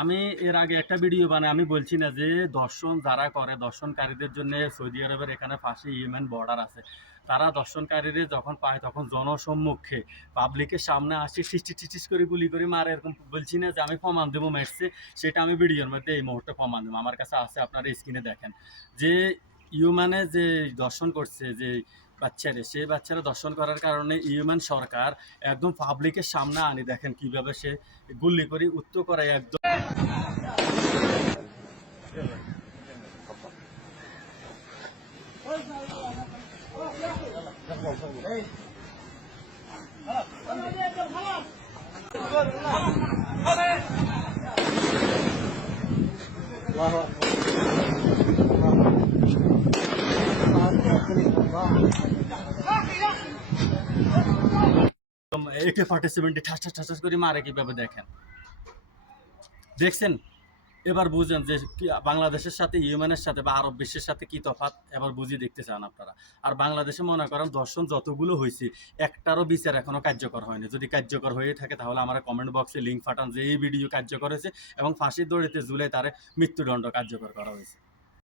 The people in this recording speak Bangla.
আমি এর আগে একটা ভিডিও বানাই, আমি বলছি না যে দর্শন যারা করে, দর্শনকারীদের জন্য সৌদি আরবের এখানে পাশে ইয়েমেন বর্ডার আছে। তারা দর্শনকারীদের যখন পায়, তখন জনসম্মুখে পাবলিকের সামনে আসে সিস্টি টিচিস করে গুলি করে মারে, এরকম বলছি না যে আমি প্রমাণ দেবো মেটসে সেটা আমি ভিডিওর মধ্যে এই মুহূর্তে প্রমাণ দেবো। আমার কাছে আছে, আপনারা স্ক্রিনে দেখেন। যে ইউম্যানে যে দর্শন করছে, যে বাচ্চারে, সেই বাচ্চারা দর্শন করার কারণে ইউমান সরকার একদম পাবলিকের সামনে আনি। দেখেন কীভাবে সে গুলি করে উত্তর করে একদম। একে ঠাস ঠাস ঠাস করে মারে কীভাবে দেখেন? দেখছেন? এবার বুঝেন যে বাংলাদেশের সাথে সাথে বা আরব বিশ্বের সাথে কি তফাৎ? এবার বুঝি দেখতে চান আপনারা। আর বাংলাদেশে মনে করেন দর্শন যতগুলো হয়েছে একটারও বিচার এখনও কার্যকর হয়নি। যদি কার্যকর হয়ে থাকে তাহলে আমার কমেন্ট বক্সে লিঙ্ক ফাটান যে এই ভিডিও কার্যকর হয়েছে এবং ফাঁসির দড়িতে ঝুলে তারে মৃত্যুদণ্ড কার্যকর করা হয়েছে।